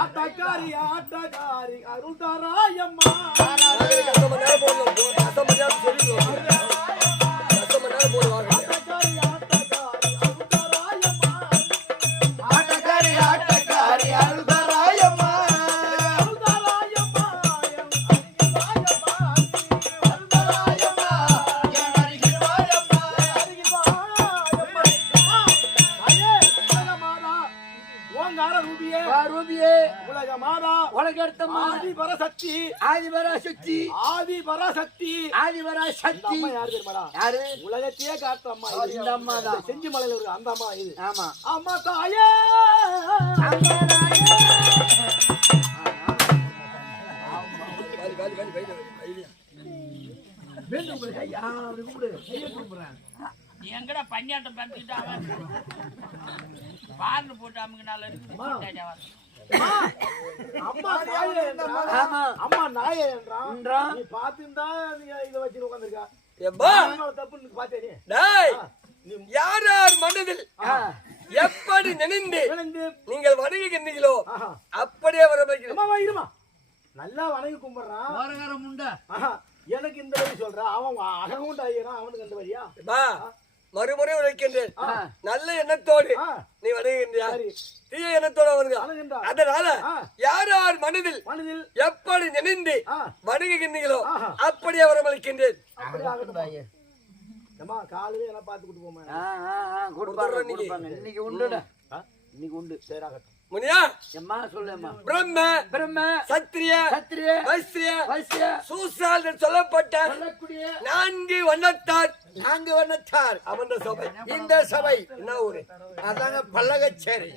ஆட்டக்காரி ஆட்டக்காரி அருள்தாராயம்மா ஆதிபராசக்தி யாரு உலகத்தையே காத்த அம்மா இந்த அம்மா தான் செஞ்சி மலையில இருக்கு அந்த அம்மா இது ஆமா அம்மா தாயே நீ எங்கடா பஞ்சாட்டம் பண்ணிட்டு அவன் பாருன்னு போட்டு அமுக்குனால இருக்கு அம்மா நாயே என்றான் நீ பாத்துந்தா நீ இத வச்சு உட்கார்ந்திருக்கா தப்புன்னு பாத்தேனே டேய் யார் யார் மனதில் எப்படி நினைந்து நீங்கள் வணங்குகின்றீர்களோ அப்படியே வரவைக்கிறேன் நல்லா வணங்கி கும்பிடுறான் எனக்கு இந்த வழி சொல்றான் அவன் அகவுண்ட் ஆகிறான் அவனுக்கு அந்த வழியா மறுமுறை உழைக்கின்றேன் நல்ல எண்ணத்தோடு நீ வணங்குகின்றியா தீய எண்ணத்தோடு வருங்க அதனால யார் யார் மனதில் எப்படி நினைந்து வணங்குகின்றீர்களோ அப்படியே வரமளிக்கின்றேன் காலையில எல்லாம் பாத்து கூட்டு போமா இன்னைக்கு உண்டு இன்னைக்கு உண்டு சேராகட்டும் முனியா எம்மா சொல்லுமா பிரம்ம பிரம்ம சத்திரிய சத்திரிய வைசிய வைசிய சூசால் சொல்லப்பட்ட நான்கு வண்ணத்தார் அமர்ந்த சபை இந்த சபை என்ன ஊரு அதாங்க பல்லகச்சேரி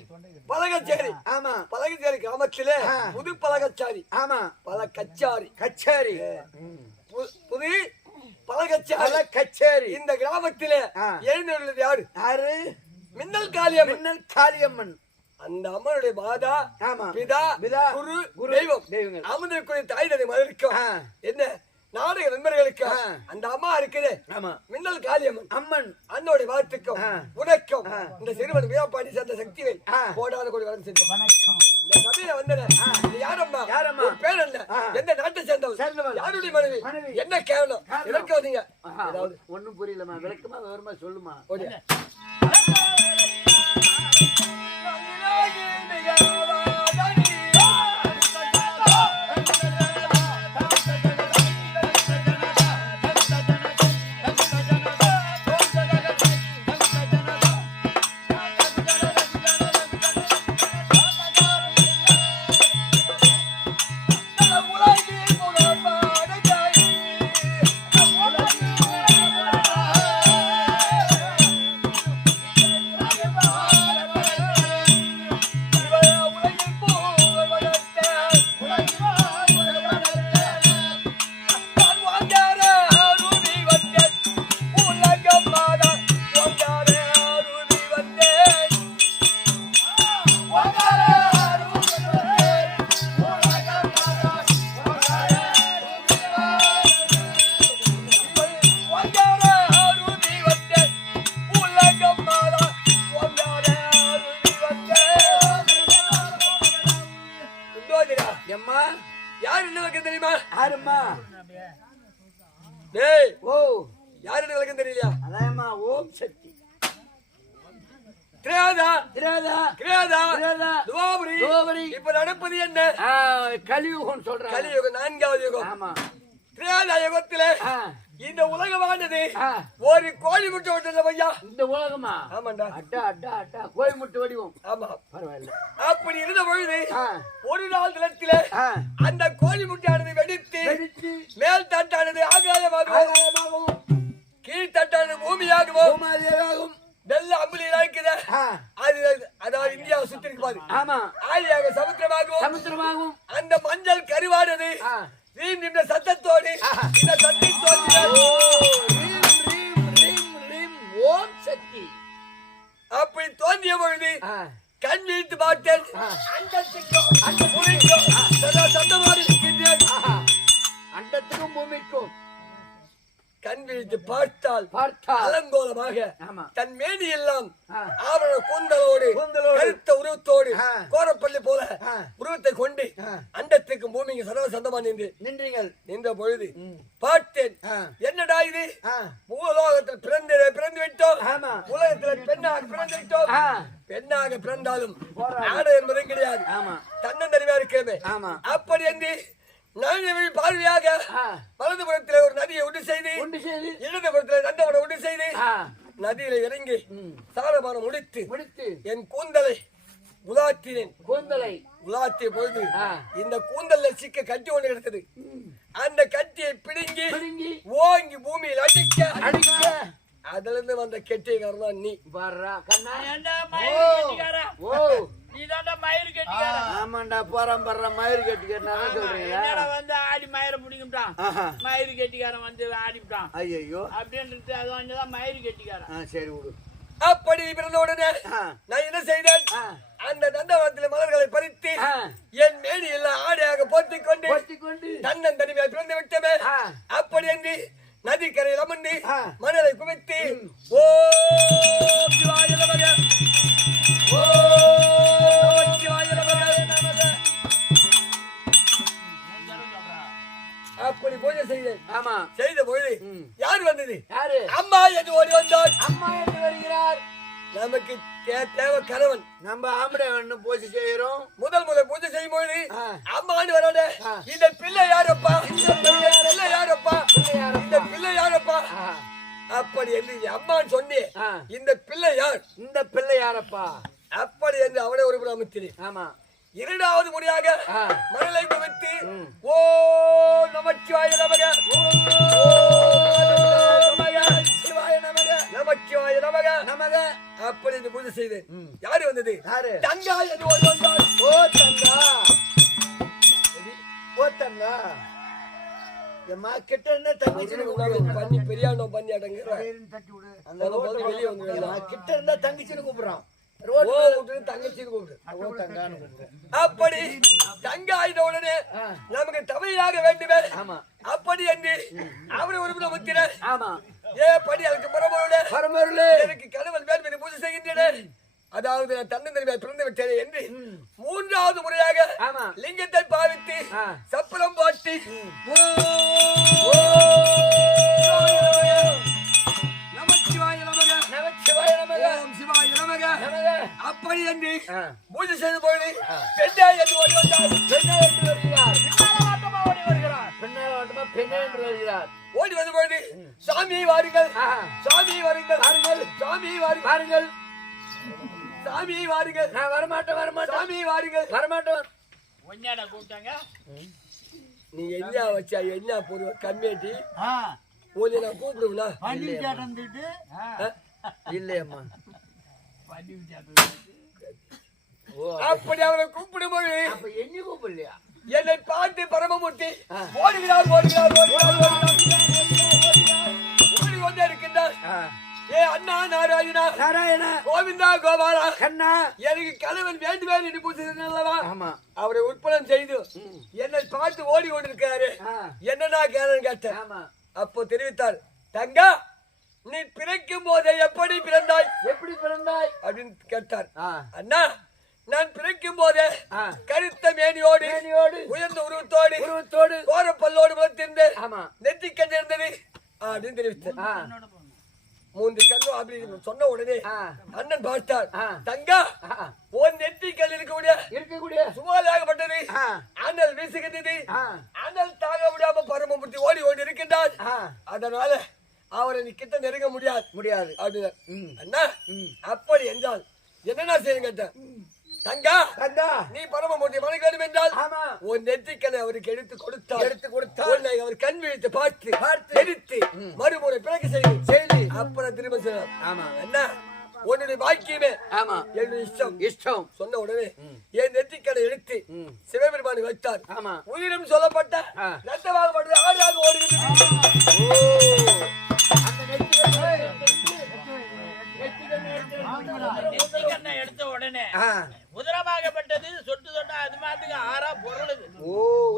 பலகச்சேரி ஆமா பலகச்சேரி கிராமத்திலே புது பலகச்சாரி ஆமா பலகச்சாரி கச்சேரி புது பலகச்சேரி இந்த கிராமத்திலே எழுந்துள்ளது யாரு மின்னல் காளியம்மன் அந்த அம்மனுடைய மாதா பிதா குரு தெய்வம் அமர்ந்திருக்கூடிய தாய் தந்தை மகளுக்கும் என்ன நாடக நண்பர்களுக்கு அந்த அம்மா இருக்குது மின்னல் காளியம்மன் அம்மன் அண்ணோடைய வாழ்த்துக்கும் உனக்கும் இந்த சிறுவன் வியாபாரி சேர்ந்த சக்தியை போடாத கூட வளர்ந்து செஞ்ச வணக்கம் இந்த சபையில வந்தன யாரம்மா பேர் என்ன எந்த நாட்டை சேர்ந்தவன் யாருடைய மனைவி என்ன கேவலம் இதற்கு வந்தீங்க ஒண்ணும் புரியலமா விளக்கமா விவரமா சொல்லுமா டேய் ஓ யாருக்கு விளக்கம் தெரியலையா? அதான்மா ஓம் சக்தி கிரேதா திரேதா கிரேதா திரேதா துவாபரி துவாபரி. இப்ப நடப்பது என்ன? கலியுகம் சொல்றாங்க. கலியுகம், 4வது யுகம். ஆமா. கிரேதா யுகத்திலே ஆ, இந்த உலகமானது ஆ. ஒரு கோழி முட்டை விட்டது ஐயா. இந்த உலகமா? ஆமாண்டா. அட்டா அட்டா அட்டா கோழி முட்டை வடிவம். ஆமா, பரவாயில்ல. அப்படி இருந்த பொழுது ஆ, ஒரு நாள் தினத்திலே ஆ. அந்த கோழி முட்டையானது வெடித்து வெடித்து மேல் தட்டானது ஆகாயமாகவும் ஆகாயமாகவும் கீழ் தட்டானது பூமியாகவும் பூமாரியாகவும். வெள்ள அம்புலி இருக்கிற ஆ, அது அதாவது இந்தியாவை சுத்தி இருக்கு பாரு. ஆமா. ஆழியாக சமுத்திரமாகவும் சமுத்திரமாகவும். அந்த மஞ்சள் கருவானது ஆ. ரீம் நின்ற சத்தத்தோடு இந்த சத்தத்தோடு ரீம் ரீம் ரீம் ரீம் ஓம் சக்தி. அப்படி தோன்றிய பொழுது ஆ, கண் விழித்து பார்த்தேன். அண்டத்துக்கும் அந்த பூமிக்கும் சதா சத்தமாக இருக்கின்றேன். ஆஹா. அண்டத்துக்கும் பூமிக்கும் கண் விழித்து பார்த்தால் பார்த்தால் அலங்கோலமாக ஆமா. தன் மேனி எல்லாம் ஆ. ஆவண கூந்தலோடு கூந்தலோடு. கருத்த உருவத்தோடு ஆ. கோரப்பள்ளி போல ஆ. உருவத்தை கொண்டு ஆ. அண்டத்துக்கு பூமிக்கு சதா சந்தமா நின்றீங்கள். நின்ற பொழுது பார்த்தேன். ஆ. என்னடா இது? ஆ, பூலோகத்தில் பிறந்து விட்டோம். ஆமா. உலகத்தில் பெண்ணாக பிறந்து விட்டோம். ஆ. பெண்ணாக பிறந்தாலும் போராடு. ஆடை என்பதும் கிடையாது. ஆமா. தன்னந்தனிமையா இருக்கிறது. ஆமா. அப்படி என்று நான் பார்வையாக ஆ. வலதுபுறத்திலே ஒரு நதியை உண்டு செய்து உண்டு செய்து இடதுபுறத்திலே நந்தவனம் உண்டு செய்து ஆ, நதியில இறங்கி சாரபானம் முடித்து முடித்து என் கூந்தலை உலாத்தினேன். கூந்தலை உலாத்திய பொழுது ஆ. இந்த கூந்தல்ல சிக்க கட்டி ஒன்று எடுத்தது. அந்த கட்டியை பிடுங்கி பிடுங்கி ஓங்கி பூமியில் அடிக்க அடிக்க அதுல இருந்து வந்த கெட்டிக்காரன் தான் நீ. வர்றா கண்ணா. ஏன்டா மயிறு கட்டிக்காரா? ஓ நீதான்டா மயிறு கட்டிக்காரா? ஆமாண்டா போறான் பர்ற மயிறு கட்டிக்கிறா சொல்றீங்களா? என்னடா வந்து ஆடி மயிரை பிடிக்கிட்டான், ஆஹா. மயிறு கட்டிக்காரன் வந்து ஆடிவிட்டான் ஐயோ. அப்படின்றது அது வந்துதான் மயிறு கட்டிக்காரன். சரி விடு. அப்படி பிறந்த உடனே ஆ, நான் என்ன செய்தேன்? ஆ, அந்த நந்தவனத்தில் மலர்களை பறித்து ஆ. என் மேனி எல்லாம் ஆடையாக போத்திக் கொண்டு பொத்திக்கொண்டு தன்னன் தனிமையாக பிறந்து விட்டமே. ஆ. அப்படி என்று நதிக்கரையில் அமர்ந்து ஆ. மணலை குவித்து ஓம் சிவாய நமக, ஓம் சிவாய நமக. அப்படி பூஜை செய்தேன். ஆமா. செய்த பொழுது யார் வந்தது? யாரு? அம்மா என்று ஓடி வந்தார். அம்மா என்று வருகிறார். நமக்கு தேவை கணவன். நம்ம ஆம்பளை ஒண்ணு பூஜை செய்யறோம். முதல் பூஜை செய்யும் பொழுது ஆ. அம்மாண்டு வராத ஆ. இந்த பிள்ளை யாரப்பா, இந்த பிள்ளை பிள்ளை யாரப்பா, பிள்ளை யாரப்பா? இந்த பிள்ளை யாரப்பா ஆ, அப்படி என்று அம்மான்னு சொன்னேன். ஆ. இந்த பிள்ளை யார்? இந்த பிள்ளை யாரப்பா? அப்படி என்று அவனை ஒரு புறமித்தினேன். ஆமா. இரண்டாவது முறையாக ஆ. மணலை குவித்து ம். ஓ நமச்சிவாய நமக, சிவாய நமக, நமச்சிவாய நமக நமக. அப்படி என்று பூஜை செய்தேன். யாரு வந்தது? யாரு? தங்கா என்று ஓடி வந்தார். ஓ தங்கா. ஓ தங்கா. எம்மா கிட்ட என்ன தங்கச்சி பண்ணி பெரியாண்டம் பண்ணி அடங்குற அந்த ரோட்ல வெளியே வந்து கிட்ட இருந்தா தங்கச்சின்னு கூப்பிடுறான். ஓ விட்டு தங்கச்சின்னு கூப்பிடு. ஓ தங்கான்னு கூப்பிடுறேன். அப்படி தங்காயின உடனே ஆ. நமக்கு தமிழாக வேண்டுமே. ஆமா. அப்படி என்று அவரை ஒரு முத்திர ஆமா. படி அதுக்கு புறமோட பரமருளே. எனக்கு கணவன் வேல் மீது பூஜை செய்கின்றேன். அதாவது நான் தன்னந்தனிமையாக பிறந்து விட்டேன் என்று மூன்றாவது முறையாக ஆமா. லிங்கத்தை பாவித்து ஆ. சப்பரம் பாட்டி நமச்சிவாய நமக, நமச்சிவாய நமக, ஓம் சிவாய நமக. நமக. அப்படி என்று ஆ. பூஜை செய்த பொழுது பெண்ணாய் என்று ஓடி வந்தார். பெண்ணே என்று வருகிறார். பின்னால ஓடி வருகிறார். பெண்ணால் ஓட்டமா பெண்ணே என்று வருகிறார். ஓடி வந்த பொழுது சாமி வாருங்கள், ஆஹா. சாமி வாருங்கள், வாருங்கள். சாமி வாருங்கள், பாருங்கள். சாமி வாருங்கள், நான் வரமாட்டேன் வரமாட்டேன் சாமி வாருங்கள். வரமாட்டேன். ஒன்னாடா கூப்பிட்டாங்க. நீ என்ன வச்சா என்ன பொருவ கம்மியாட்டி உன்னை நான் கூப்பிடுவேனா? இல்லையம்மா. பதிவு சேர்த்து ஓ அப்படி அவரை கூப்பிடும்போது அப்ப என்ன கூப்பிடலையா? என்னை பார்த்து பரமமூர்த்தி ஓடுகிறார் ஓடுகிறார் ஓடுகிறார் ஓடி கொண்டே இருக்கின்றார். ஏ அண்ணா நாராயணா, நாராயண, கோவிந்தா கோபாலா, கண்ணா, எனக்கு கணவன் வேண்டுமே என்று பூசினல்லவா? ஆமா. அவரை உற்பத்தம் செய்து என்னை பார்த்து ஓடி கொண்டிருக்காரு. என்னன்னா கேரன் கேட்டேன். ஆமா. அப்போ தெரிவித்தார், தங்கா நீ பிறக்கும் போதே எப்படி பிறந்தாய், எப்படி பிறந்தாய் அப்படின்னு கேட்டார். ஆ. அண்ணா நான் பிறக்கும் போதே கருத்த மேனியோடு உயர்ந்த உருவத்தோடு கோர பல்லோடு முகத்திருந்து நெற்றி கண் இருந்தது அப்படின்னு தெரிவித்தார். 3 கண்ணும் அப்படி சொன்ன உடனே அண்ணன் பார்த்தார். தங்கா உன் நெற்றி கண் இருக்கக்கூடிய சுமாராகப்பட்டது அண்ணல் வீசுகின்றது. அண்ணல் தாங்க முடியாம பரமபுத்தி ஓடி இருக்கின்றார். அதனால அவரை நீ கிட்ட நெருங்க முடியாது அப்படின்னு. அண்ணா அப்படி என்றால் என்னன்னா செய்யுங்க கேட்டேன். தங்கா நீ பரமமூர்த்தி மனைவி வேண்டும் என்றால் உன் நெற்றிக்கனை அவருக்கு எடுத்து கொடுத்தார். உன்னை அவர் கண் விழித்து பார்த்து எடுத்து மறுமுறை பிறகு செய்து அப்புறம் திரும்ப செய்யலாம். அண்ணா உன்னுடைய பாக்கியமே என்னுடைய இஷ்டம் சொன்ன உடனே என் நெற்றிக்கனை எடுத்து சிவபெருமானை வைத்தார். உயிரும் சொல்லப்பட்ட ரத்தமாகப்பட்டது ஆறாக எடுத்த உடனே உதரமாகப்பட்டது சொட்டு சொட்டா அது மாதிரி ஆறா பொருளுது.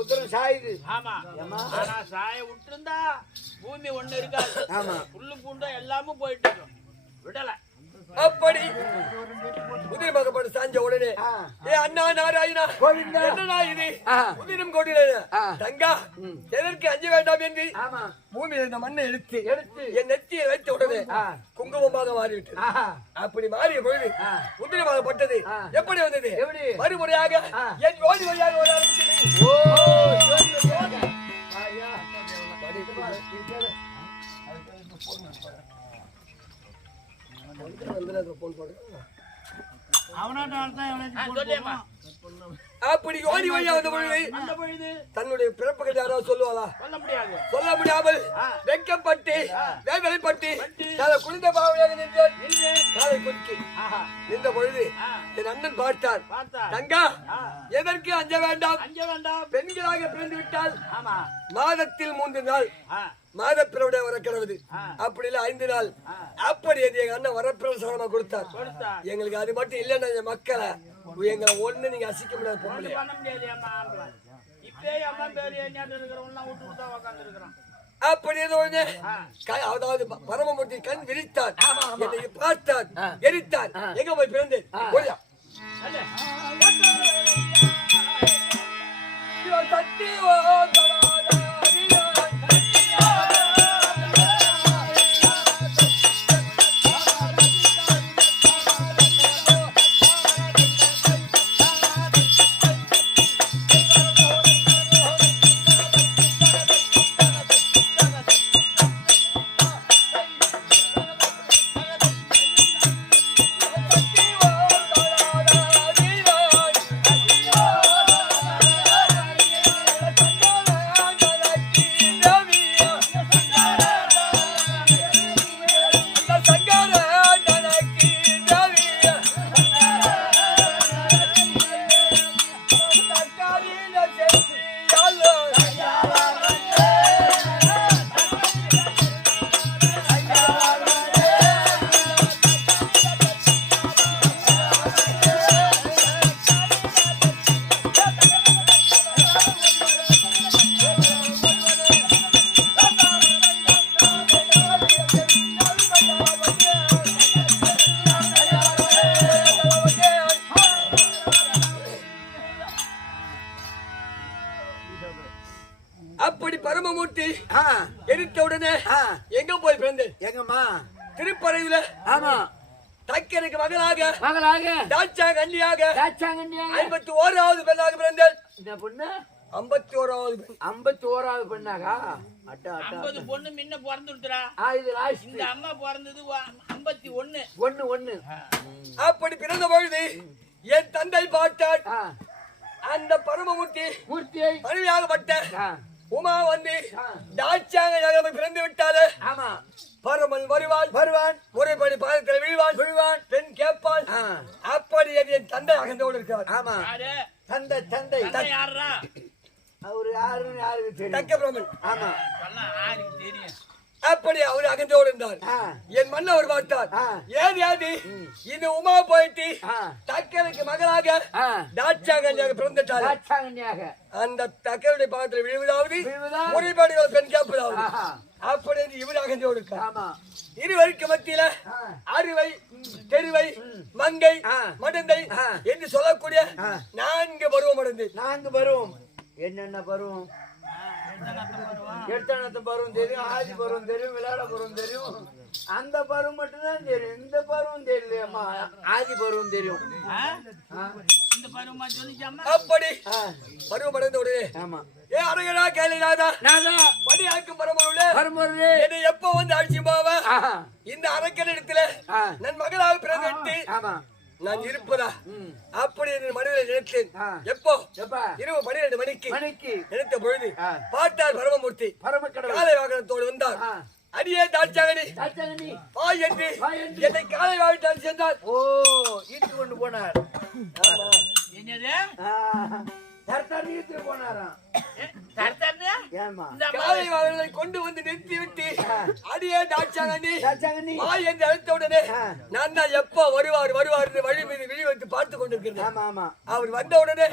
உதரம் சாயுது. ஆமா ஆனா சாய விட்டுருந்தா பூமி ஒண்ணு இருக்காது. புல்லு பூண்டா எல்லாமும் போயிட்டு இருக்கும். விடல அப்படி உதிரமாகப்பட்ட சாஞ்ச உடனே அண்ணா நாராயணா என்னடா இது உதிரம் கொடின தங்கா எதற்கு அஞ்ச வேண்டாம் என்று பூமியில் இந்த மண்ணை எடுத்து என் நெற்றியை வைத்த உடனே குங்குமமாக மாறிவிட்டது. அப்படி மாறிய பொழுது உதிரமாகப்பட்டது எப்படி வந்தது? மறுமுறையாக என் யோதி வழியாக வர அப்படி ஓடி வழியா வந்த பொழுது தன்னுடைய பிறப்புகள் யாராவது சொல்லுவாளா? சொல்ல முடியாமல் வெட்கப்பட்டு வேதனைப்பட்டு குளிர்ந்த பாவனையாக நின்ற பொழுது என் அண்ணன் பார்த்தார். தங்கா எதற்கு அஞ்ச வேண்டாம், பெண்களாக பிறந்து விட்டால் மாதத்தில் 3 நாள் மாதப்பிறவுடைய வர கிடவுது. அப்படி இல்ல 5 நாள். அப்படி எங்க அண்ணன் வரப்பிரசாதமா கொடுத்தார். எங்களுக்கு அது மட்டும் இல்லைன்னா மக்களை எங்களை ஒண்ணு நீங்க அசிக்க முடியாது. அப்படி அதாவது பரமமூர்த்தி கண் விரித்தார், என்னை பார்த்தார், எரித்தார். எங்க போய் பிறந்தேன் அப்படி பரமமூர்த்தி எரித்த உடனே எங்க போய் பிறந்தேன்? எங்கம்மா திருப்பறையில. ஆமா தக்கனுக்கு மகளாக தாட்சாங்கண்ணியாக 51வது பெண்ணாக பிறந்தேன். இந்த பொண்ணு 51வது பெண்ணாக 50 பொண்ணு முன்ன பிறந்துடுறா. இந்த அம்மா பிறந்தது 51. அப்படி பிறந்த பொழுது என் தந்தை பார்த்தார். அந்த பரமமூர்த்தி மனைவியாகப்பட்ட உமா வந்து தாட்சாங்க பிறந்து விட்டாலே பரமன் வருவான் முறைப்படி பாதத்தில் விழுவான் பெண் கேட்பான். அப்படி என் தந்தை அகந்தோடு இருக்கிறார். ஆமா தந்தை அவரு யாருக்கு தெரியும்? தக்க பிரமன். ஆமா தெரியும். அப்படி அவர் அகந்தோடு இருந்தார். என் மன்னவர் பார்த்தார். ஏது இந்த உமா போயிட்டு தக்கனுக்கு மகளாக தாட்சாங்கன்யாக பிறந்துட்டார். அந்த தக்கனுடைய பாகத்தில் விழுவதாவது முறைப்பாடு பெண் கேட்பதாவது. அப்படி இவர் அகந்தோடு இருக்கார். இருவருக்கு மத்தியில அறுவை தெருவை மங்கை மடந்தை என்று சொல்லக்கூடிய 4 பருவம் அடைந்து 4 பருவம். என்னென்ன பருவம்? எட்டணத்து பருவம் தெரியும், ஆதி பருவம் தெரியும், விளையாட பருவம் தெரியும். அந்த பருவம் மட்டும்தான் தெரியும். இந்த பருவம் தெரியலையம்மா. ஆதி பருவம் தெரியும். இந்த பருவமா சொல்லிச்சாமா? அப்படி பருவம் அடைந்த உடனே ஆமா. ஏ அரங்கடா கேளுநாதா படி ஆக்கும் பரமருளே என்னை எப்போ வந்து அடிச்சு போவ இந்த அரக்கன் இடத்துல நன் மகளாக பிறந்து நான் இருப்பதா அப்படி என் மனதில் நினைத்தேன். எப்போ இரவு 12 மணிக்கு நினைத்த பொழுது பார்த்தார் பரமமூர்த்தி காலை வாகனத்தோடு வந்தார். அடியே தாட்சாகனி வா என்று என்னை காலை வாகனத்தால் சென்றார். ஓ, ஈட்டு கொண்டு போனார். காலை வாகனத்தை கொண்டு வந்து நிறுத்தி விட்டு அடியே தாட்சாகனி வா என்று அழைத்த உடனே நான் தான் எப்போ வருவார் வழி மீது விழி வைத்து பார்த்து கொண்டிருக்கிறேன். அவர் வந்த உடனே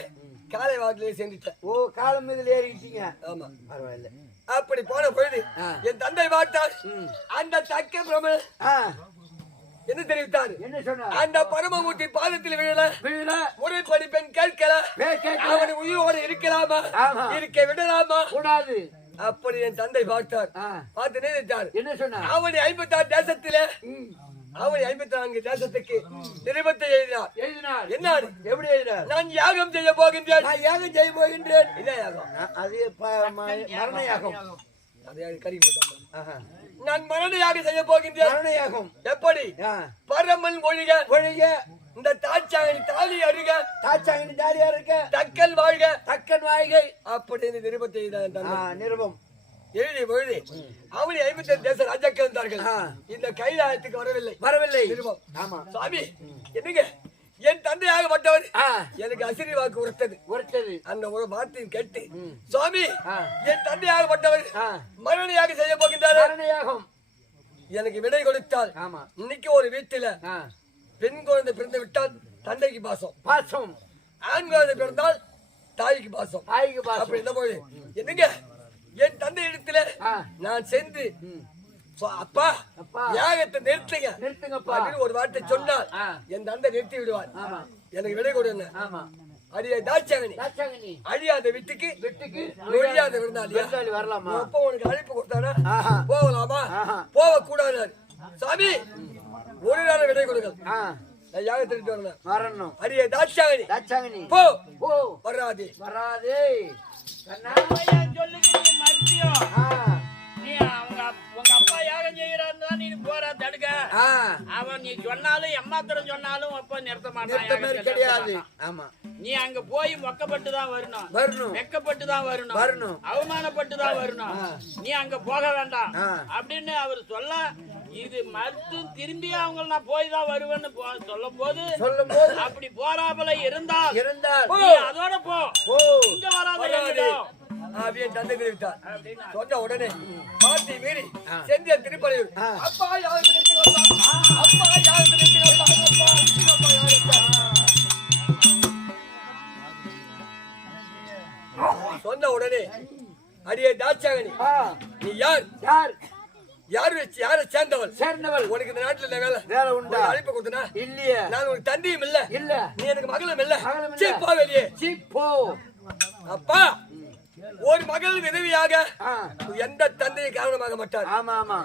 காலை வாகனத்திலே சென்றுட்டேன். ஓ, காலம் மீதில் ஏறிக்கிட்டீங்க. ஆமா, பரவாயில்ல. அப்படி போன பொழுது என் தந்தை பார்த்தார். அந்த தக்க பிரம என்ன தெரிவித்தார்? என்ன சொன்னார்? அந்த பரமமூர்த்தி பாதத்தில் விழல முறைப்படி பெண் கேட்கல அவனை உயிரோடு இருக்கலாமா இருக்க விடலாமா கூடாது. அப்படி என் தந்தை பார்த்தார். பார்த்து நினைத்தார். என்ன சொன்னார்? அவனை 56 தேசத்திலே அவனை 54 தேசத்துக்கு நிருபத்தை எழுதினார். என்ன எப்படி எழுதினார்? நான் யாகம் செய்ய போகின்றேன். என்ன யாகம்? அது மரண யாகம். நான் மரண யாகம் செய்ய போகின்றேன். மரண யாகம் எப்படி? பரமன் ஒழிக இந்த தாட்சாங்கனி தாலி அருக தாட்சாங்கனி தாலி அருக தக்கன் வாழ்க தக்கன் வாழ்கை அப்படின்னு நிருபத்தை நிருபம் எழுதி பொழுது அவனை 57 தேச ராஜாக்கள் இருந்தார்கள். இந்த கைலாயத்துக்கு வரவில்லை நிருபம். சுவாமி என்னங்க என் தந்தையாகப்பட்டவர் எனக்கு அசிரி வாக்கு உரைத்தது. அந்த ஒரு வார்த்தையும் கேட்டு சுவாமி என் தந்தையாகப்பட்டவர் மரணயாக செய்ய போகின்றார். எனக்கு விடை கொடுத்தால் இன்னைக்கு ஒரு வீட்டில பெண் குழந்தை பிறந்து விட்டால் தந்தைக்கு பாசம், ஆண் குழந்தை பிறந்தால் தாய்க்கு பாசம். அப்படி என்ன போது என்னங்க என் தந்தை இடத்துல நான் சென்று அப்பா யாகத்தை நிறுத்துங்க ஒரு வார்த்தை சொன்னால் என் தந்தை நிறுத்தி விடுவார். எனக்கு விடை கொடுங்க. அடிய தாட்சாங்கனி அழியாத வீட்டுக்கு ஒழியாத விருந்தாளி வரலாமா? அப்பா உனக்கு அழைப்பு கொடுத்தானா போகலாமா போக கூடாது? சாமி ஒரு நாள் விடை கொடுங்கள். நான் யாகத்திட்டு வரணும். அடிய தாட்சாங்கனி போ வராதே உங்க அப்பா யாகம் செய்யறாருன்னு நீ போற தடுக்க அவன் நீ சொன்னாலும் எம்மாத்திரம் சொன்னாலும் அப்ப நிறுத்த மாட்டான். கிடையாது. நீ அங்க போய் மொக்கப்பட்டுதான் வரணும், வெக்கப்பட்டுதான் வரணும், அவமானப்பட்டுதான் வரணும். நீ அங்க போக வேண்டாம் அப்படின்னு அவர் சொல்ல இது மறுத்து திரும்பி அவங்க நான் போய் தான் வருவேன்னு சொல்லும் போது அப்படி போறாப்புல இருந்தால் அதோட போ இங்க வராத தந்தை தெரிவித்தார். சொன்ன உடனே பார்த்தி மீறி செஞ்ச திருப்பலையூர் அப்பா சொன்ன உடனே அடியே தாட்சாங்கனி நீ யாரை சேர்ந்தவள் உனக்கு இந்த நாட்டுல வேலை உண்டு அழைப்பு கொடுத்தனா இல்லையே? நான் உனக்கு தந்தையும் இல்ல நீ எனக்கு மகளும் இல்ல. போ வெளியே போ. அப்பா ஒரு மகள் விதவியாக எந்த தந்தையும் காரணமாக மாட்டார்.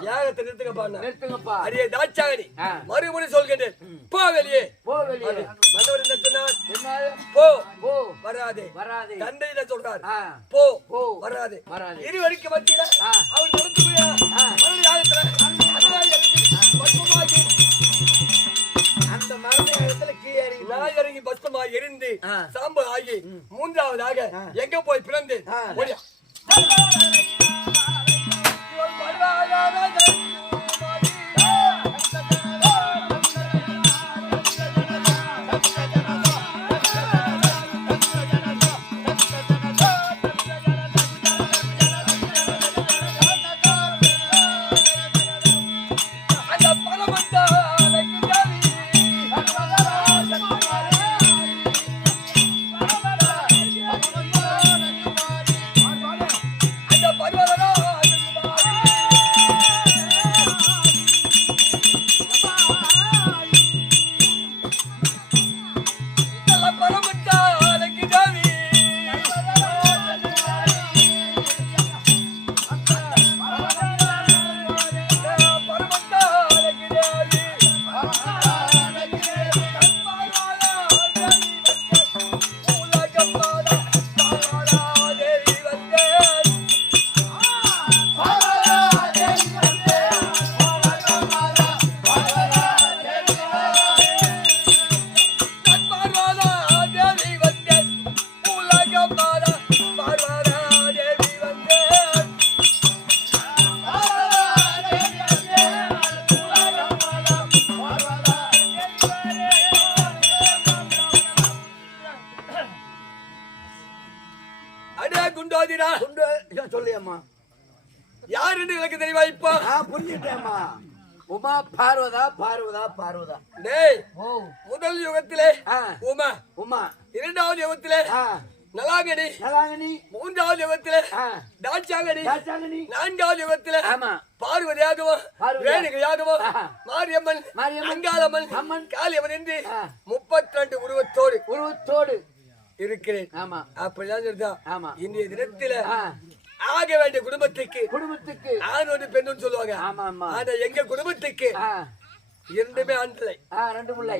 யாகத்தை நிறுத்துங்கப்பா. அடியே தாட்சாங்கனி மறுபடியும் சொல்கின்றேன் போ வெளியே. மன்னவர் என்ன சொன்னார்? போ வராதே. தந்தை என்ன சொல்றார்? போ வராதே. இருவருக்கு மத்தியில அவன் அந்த மரணத்துல கீழே இறங்கி பஸ்பமாக எரிந்து சாம்பல் ஆகி மூன்றாவதாக எங்க போய் பிறந்து பருவ தெளிவாய்ப்பா. புரிஞ்சுட்டேம்மா. உமா பார்வதா பார்வதா பார்வதா. டேய் முதல் யுகத்திலே உமா உமா, இரண்டாவது யுகத்திலே நலாங்கனி நலாங்கனி, மூன்றாவது யுகத்திலே தாட்சாங்கனி, தாட்சாங்கனி, நான்காவது யுகத்திலே பார்வதியாகவும் ரேணுகையாகவும் மாரியம்மன் அங்காளம்மன் அம்மன் காளியம்மன் என்று 32 உருவத்தோடு இருக்கிறேன். ஆமா, அப்படிதான் சொல்றா. ஆமா, இன்றைய தினத்தில ஆக வேண்டிய குடும்பத்துக்கு ஆண் ஒன்று பெண் ஒன்று சொல்லுவாங்க. ஆனா எங்க குடும்பத்துக்கு இரண்டுமே ஆண் பிள்ளை, 2 பிள்ளை.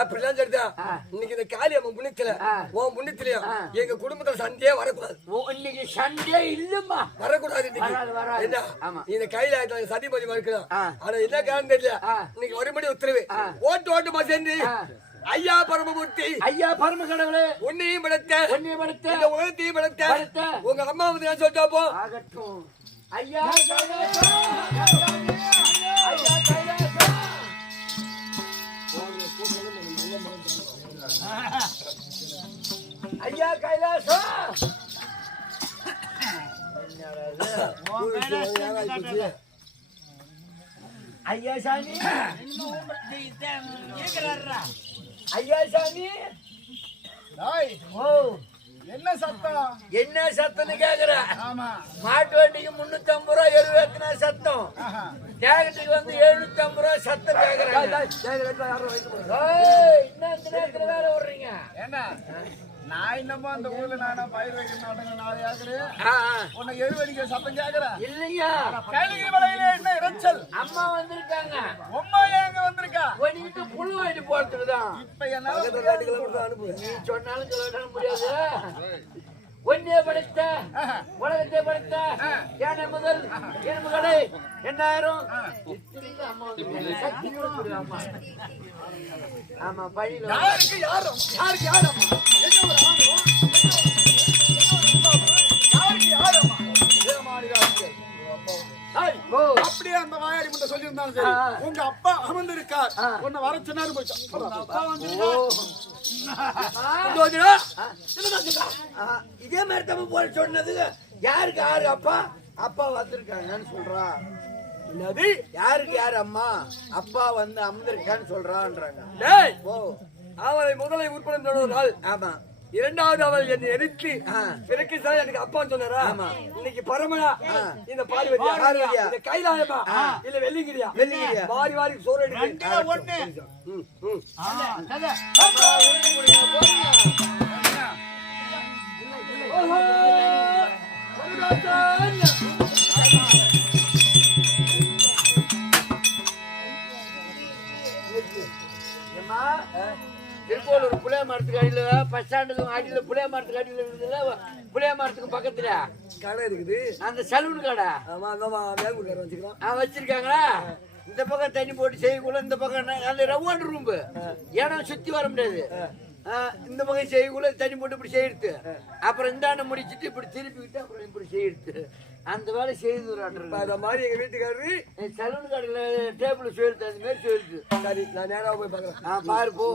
அப்படிதான் சொல்றா. இன்னைக்கு இந்த காளியம்மன் புண்ணியத்துல உன் புண்ணியத்திலயும் எங்க குடும்பத்துல சண்டையே வரக்கூடாது. இன்னைக்கு சண்டே இல்லம்மா, வரக்கூடாது. என்ன இந்த கையில சதி பதிமா இருக்கலாம். ஆனா என்ன காரணம் தெரியல, இன்னைக்கு மறுபடி உத்தரவு ஓட்டுமா சேர்ந்து ஐயா பரமமூர்த்தி, ஐயா பரம கடவுளே, உன்னையும் படைத்த இந்த உலகத்தையும் படைத்த உங்க அம்மா வந்து நான் சொல்லிட்டா போ. ஆகட்டும் ஐயா ஐயா கைலாசம். ஐயா சாமி, ஐயா சாமி, என்ன சத்தம்? என்ன சத்தம்னு கேக்குற? மாட்டு வண்டிக்கு 350 ரூபா எருவேத்தினா சத்தம், கேகத்துக்கு வந்து 750 ரூபா சத்தம் கேக்குறாங்க. இன்னும் வேலை விடுறீங்க என்ன? நான் என்னமோ அந்த ஊர்ல நானா பயிர் வைக்கிற நாட்டங்க 4 ஏக்கரு உன்னை எருவடிக்க சத்தம் கேக்குறேன். இல்லையா? கைலிகிரி மலையில என்ன இறைச்சல்? அம்மா வந்திருக்காங்க. அம்மா ஏங்க வந்திருக்கா? ஒனிட்டு புழு வாங்கி போறதுக்குதான். இப்ப என்ன நீ சொன்னாலும் சொல்ல முடியாது. ஒன்னே படைத்த உலகத்தை படைத்த யானை முதல் எறும்புகளை 8000 அம்மா வந்து அம்மா. ஆமா, பழியில யாருக்கு யாரும் யாருக்கு யாரம்மா? என்ன ஒரு ஆணவம்? யாருக்கு யாரம்மா? அப்படியே அந்த வாயாடி முட்டை சொல்லியிருந்தாலும் சரி, உங்க அப்பா அமர்ந்திருக்கார், உன்னை வர சொன்னாரு போயிட்டான். அப்பா வந்து இதே மாதிரி தப்பு போல சொன்னது. யாருக்கு யாரு அப்பா? அப்பா வந்திருக்காங்கன்னு சொல்றா. என்னது? யாருக்கு யாரு அம்மா? அப்பா வந்து அமர்ந்திருக்கான்னு சொல்றான்றாங்க. அவளை முதலை உற்பத்தி தொடர்ந்தால், ஆமா, இரண்டாவது அவள் என்னை எரித்து பிறகு சார் எனக்கு அப்பான்னு சொன்னாரா. இன்னைக்கு பரமனா இந்த பார்வதியா, இந்த கைலாயமா இல்ல வெள்ளிங்கிரியா, வாரி வாரி சோறு எடுத்து திருக்கோளூர் புளிய மரத்துக்கு அடியில பஸ் ஸ்டாண்டுக்கு அடியில புளிய மரத்துக்கு அடியில இருக்குதுல்ல, புளிய மரத்துக்கு பக்கத்துல கடை இருக்குது. அந்த சலூன் கடை வச்சிருக்காங்களா? இந்த பக்கம் தண்ணி போட்டு செய்யக்குள்ள, இந்த பக்கம் அந்த ரவ்வாண்டு ரூம்பு இடம் சுத்தி வர முடியாது. இந்த பக்கம் செய்யக்குள்ள தண்ணி போட்டு இப்படி செய்யுது. அப்புறம் இந்த முடிச்சுட்டு இப்படி திருப்பிக்கிட்டு அப்புறம் இப்படி செய்யுது. அந்த வேலை செய்து அந்த மாதிரி எங்க வீட்டுக்காரரு சலூன் கடையில டேபிள் சொல்லுது, அந்த மாதிரி சொல்லுது. சரி, நான் நேராக போய் பாக்குறேன். பாரு போ.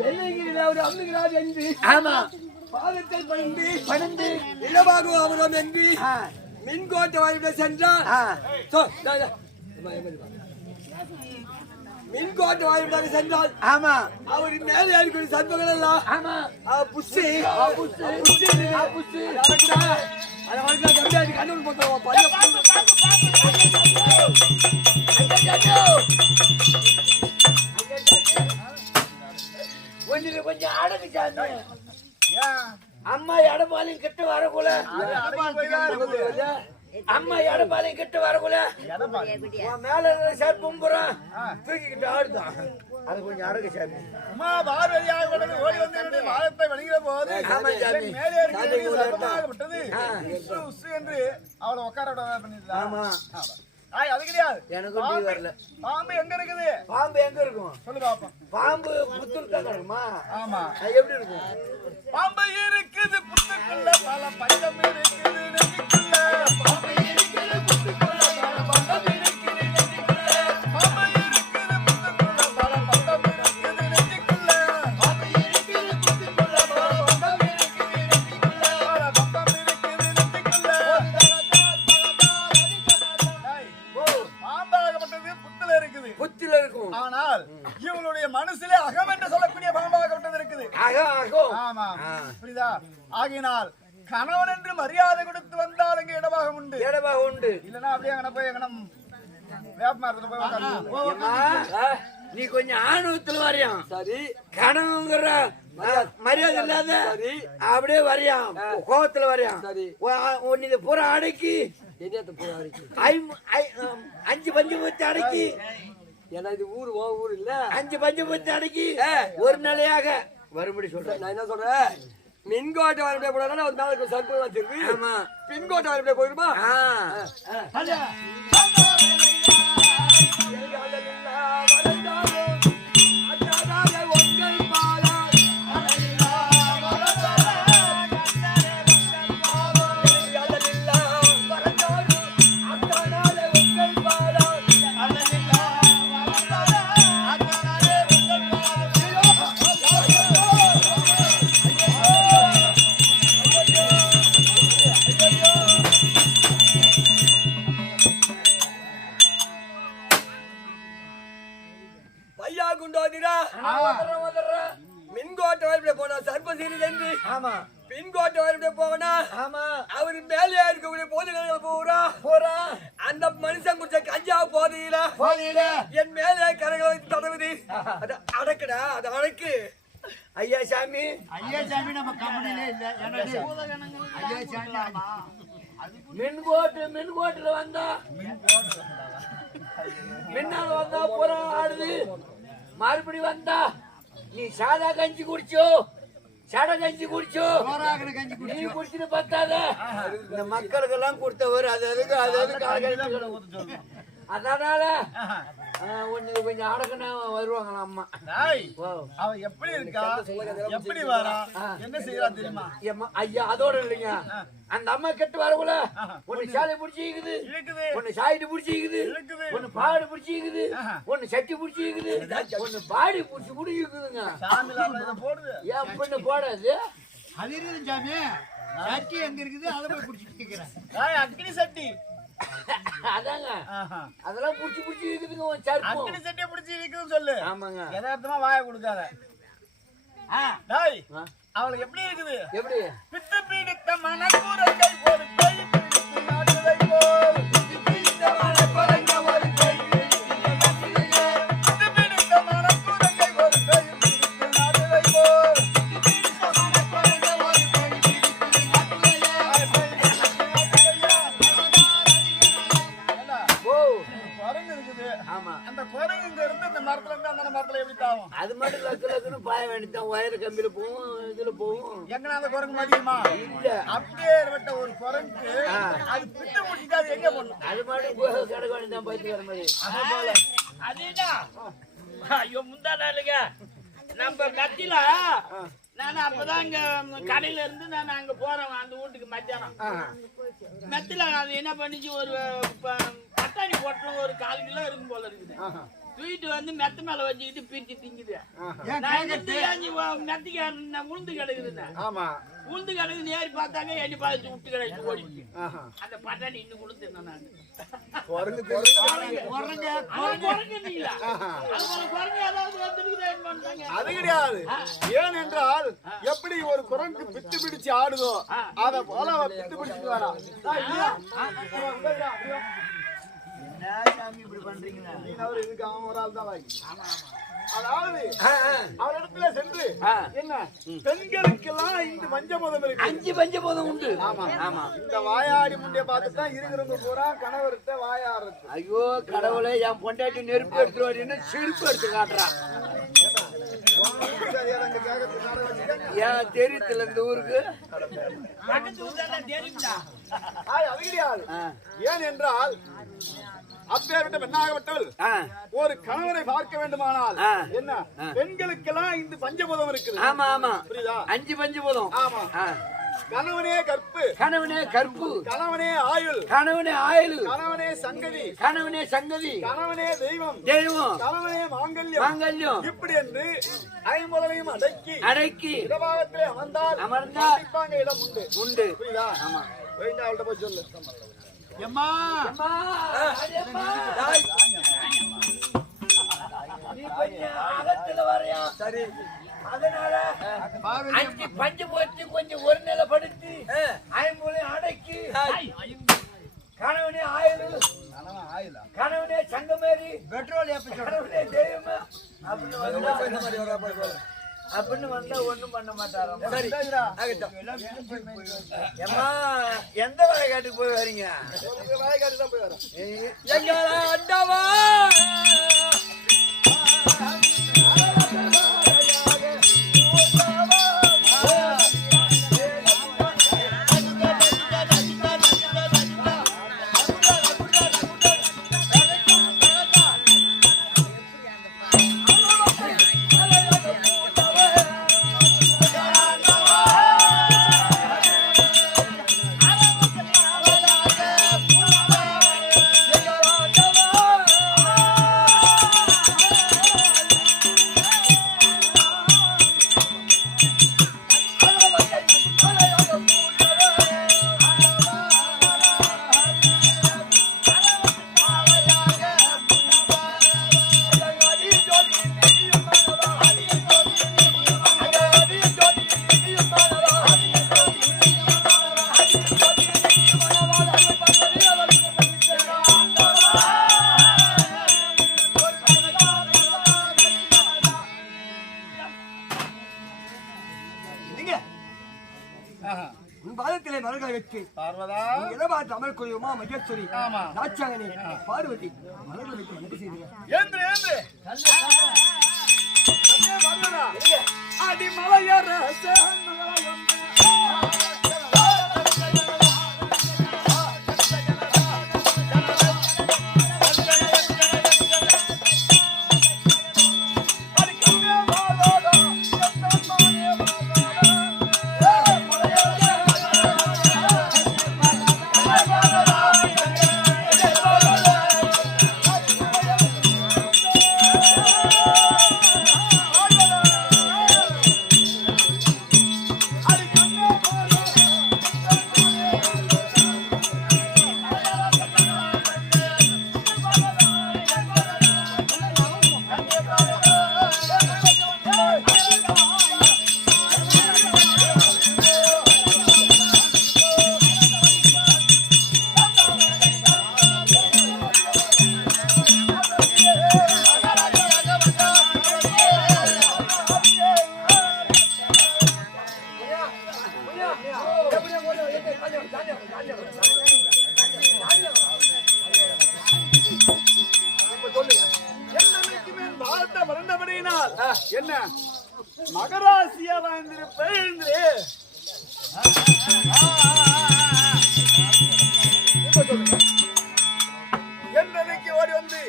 வெள்ளைங்கிரியில ஒரு அம்மிகிறார் என்று. ஆமா, பாதத்தில் பணிந்து இடமாக அவரம் என்று மின்கோட்டை வாயில சென்றார். மின்கோட்டை வாயிலாக சென்றால் ஆமா அவர் மேலே இருக்கிற சர்ப்பங்கள் எல்லாம் ஆமா புஷி அதை வளர்க்க கம்மியாச்சு கண்ணூர் போட்டோம் பையன் கொஞ்சம் அடங்கு சாமி. அம்மா எடப்பாளையும் கிட்ட வரக்குள்ள அம்மா எடப்பாளையும் கிட்ட வரக்குள்ள மேல சர்ப்பம் புறம் தூக்கிக்கிட்டு ஆடுதான். அது கொஞ்சம் அடங்கு சாமி. அம்மா பார்வதியாக ஓடி வந்து என்னுடைய வாதத்தை வழங்குகிற போது மேலே விட்டது என்று அவளை உட்கார பண்ணிருந்தா. ஆமா அது கிடையாது. எனக்கும் டீ வரல. பாம்பு எங்க இருக்குது? பாம்பு எங்க இருக்கும் சொல்லு பாப்போம். பாம்பு புத்தூர் தான் இருக்குமா? ஆமா. எப்படி இருக்கும்? பாம்பு இருக்குது புத்துக்குள்ள பல பஞ்சம் இருக்குது நெஞ்சுக்குள்ள. பாம்பு இருக்குது புத்துக்குள்ள பல பஞ்சம் இருக்குது நெஞ்சுக்குள்ள. பாம்பு இருக்குது புத்துக்குள்ள பல பஞ்சம் இருக்குது நெஞ்சுக்குள்ள. பாம்பு இருக்குது புத்துக்குள்ள பல பஞ்சம் இருக்குது நெஞ்சுக்குள்ள. பல பஞ்சம் இருக்குது நெஞ்சுக்குள்ள. பாம்பாகப்பட்டது புத்துல இருக்குது. புத்தில இருக்கும். ஆனால் இவளுடைய மனசுல அகம் என்று சொல்லக்கூடிய பாம்பாகப்பட்டது இருக்குது. ஆமா புரியுதா? ஆகினால் கணவன் என்று மரியாதை கொடுத்து வந்தால் இங்க இடபாகம் உண்டு. இடபாகம் உண்டு. இல்லன்னா அப்படியே அங்க போய் எங்கன வேப்பமரத்துல போய் உட்கார்ந்து. நீ கொஞ்சம் ஆணவத்துல வரையான். சரி கணவங்கிற மரியாதை இல்லாத அப்படியே வரையான். கோபத்துல வரையான். சரி உன்னை பூரா அடக்கி பூரா அடக்கி 5 பஞ்சபூத்தி அடக்கி. ஏன்னா இது ஊர் ஊர் இல்ல. 5 பஞ்சபூத்தி அடக்கி ஒரு நிலையாக வரும்படி சொல்றேன். நான் என்ன சொல்றேன், மின்கோட்டை வரப்படியே போனா ஒரு நாளைக்கு சர்ப்பம் வச்சிருக்கு. ஆமா பின்கோட்டை வரப்படியே போயிருமா? மின்கோட்டை வரப்படியே போனா சர்ப்பம் சீரியல் என்று. ஆமா பின்கோட்டை வரப்படியே போவனா. ஆமா அவரு மேலே இருக்கக்கூடிய போதைகள் போறா. அந்த மனுஷன் குடிச்ச கஞ்சா போதையில என் மேலே கரைகளை வைத்து தடவுது. அது அடக்குடா, அது அடக்கு. ஐயா சாமி நம்ம கம்பெனிலே இல்ல. மின்கோட்டுல வந்தா மின்னால வந்தா பூரா ஆடுது. மறுபடி வந்தா நீ சாதா கஞ்சி குடிச்சோ நீ குடிச்சுட்டு பத்தாத. இந்த மக்களுக்கு எல்லாம் கொடுத்தவர் அதனால உனக்கு கொஞ்சம் அடக்குனா வருவாங்களா அம்மா. அவ எப்படி இருக்கா, எப்படி வரா, என்ன செய்யறா தெரியுமா? ஐயா அதோட இல்லைங்க, அந்த அம்மா கெட்டு வரக்குள்ள ஒண்ணு சாலை பிடிச்சிக்குது, ஒண்ணு சாயிட்டு பிடிச்சிக்குது, ஒண்ணு பாடு பிடிச்சிக்குது, ஒண்ணு சட்டி பிடிச்சிக்குது, ஒண்ணு பாடி பிடிச்சி குடிக்குதுங்க. ஏன் பொண்ணு போடாது? அது இருக்குது சாமி. சட்டி எங்க இருக்குது அதை போய் பிடிச்சிட்டு கேக்குறேன். அக்னி சட்டி அதாங்க அதெல்லாம் புடிச்சு புடிச்சு இருக்குதுங்க. அக்னி சட்டியை பிடிச்சி இருக்குதுன்னு சொல்லு. ஆமாங்க யதார்த்தமா வாயை கொடுக்காத. அவளுக்கு எப்படி இருக்குது? எப்படி? பித்து பீடித்த மனக்கூரங்கை ஒரு கை பிடித்து நாட்டுதை போல். பித்து பீடித்த மனக்கூரங்கை ஒரு கை பிடித்து நாட்டுதை போல். பித்து பீடித்த மனக்கூரங்கை ஒரு கை பிடித்து நாட்டுதை போல். பித்து பீடித்த மனக்கூரங்கை ஒரு கை பிடித்து நாட்டுதை போல். குரங்கு இருக்குது. ஆமா அந்த குரங்கு இங்க இருந்து இந்த மரத்துல இருந்து அந்த மரத்துல எப்படி தாவும்? அது மட்டும் லக்குன்னு பாய வேண்டியதான். ஒயர் கம்பியில போகும், இதுல போகும். எங்கனா அந்த குரங்கு மதியமா இல்ல. அப்படியே விட்ட ஒரு குரங்கு அது பிட்டு முடிச்சுட்டு அது எங்க போடணும்? அது மட்டும் கிடக்க வேண்டியதான். பயிற்சி வர மாதிரி அதேதான். ஐயோ முந்தா நாளுங்க நம்ம கத்தில நான் அப்பதான் இங்க கடையில இருந்து நான் அங்க போறேன் அந்த வீட்டுக்கு மத்தியானம். மெத்தில அது என்ன பண்ணிச்சு, ஒரு பட்டாணி போட்டோம் ஒரு 1/4 கிலோ இருக்கும் போல இருக்குது. தூக்கிட்டு வந்து மெத்த மேல வச்சுக்கிட்டு பீச்சு திங்குது. நான் மெத்திக்கு உளுந்து கிடக்குதுன்னு உளுந்து கிடக்கு நேரி பார்த்தாங்க எண்ணி பார்த்து விட்டு கிடக்கு ஓடிச்சு அந்த பட்டாணி இன்னும் கொடுத்து நான் அது கிடையாது. ஏனென்றால் எப்படி ஒரு குரங்கு பித்து பிடிச்சு ஆடுதோ அத போல அவன் பித்து பிடிச்சு வரா. அதாவது அவரிடத்துல சென்று என்ன பெண்களுக்கெல்லாம் இந்த பஞ்சபோதம் இருக்கு. 5 பஞ்சபோதம் உண்டு. ஆமா ஆமா. இந்த வாயாடி முண்டிய பார்த்துதான் இருக்கிறவங்க பூரா கணவர்கிட்ட வாயாடுறது. ஐயோ கடவுளே, என் பொண்டாட்டி நெருப்பு எடுத்துட்டு வரீன்னு செருப்பு எடுத்து காட்டுறான். ஏன் தெரியுதுல இந்த ஊருக்கு அது கிடையாது. ஏன் என்றால் அப்பேற்பட்ட பெண்ணாகப்பட்டவள் ஒரு கணவரை பார்க்க வேண்டுமானால் என்ன பெண்களுக்கெல்லாம் இந்த பஞ்சபூதம் இருக்குது. ஆமா ஆமா, புரியுதா? 5 பஞ்சபூதம். ஆமா. கணவனே கற்பு, கணவனே கற்பு, கணவனே ஆயுள், கணவனே ஆயுள், கணவனே சங்கதி, கணவனே சங்கதி, கணவனே தெய்வம், தெய்வம், கணவனே மாங்கல்யம், மாங்கல்யம். இப்படி என்று ஐம்பொருளையும் அடக்கி அடக்கி இடபாகத்திலே அமர்ந்தால் கண்டிப்பாங்க இடம் உண்டு. உண்டு. புரியுதா? ஆமா. போய் அவள்கிட்ட போய் சொல்லு. எம்மா நீ கொஞ்சம் அகத்துல வரையா? சரி. அதனால 5 பஞ்சு போட்டு கொஞ்சம் ஒரு நிலைப்படுத்தி ஐம்பொழி அடக்கி கணவனே ஆயுள், கணவனே சங்கமேரி, பெட்ரோல் கணவனே தெய்வமா அப்படின்னு வந்தா ஒண்ணும் பண்ண மாட்டாராம். ஏம்மா எந்த வயக்காட்டுக்கு போய் வரீங்க? வயக்காட்டு தான் போய் வரோம். எங்கள அண்டவா தமிழ் கோயுமா மகேஸ்வரி நாச்சாங்கனி பார்வதி மலர்கள் வைத்து அடிமலையர என்ன மகராசியா வாழ்ந்திருப்பேன். என்பதைக்கு ஓடி வந்து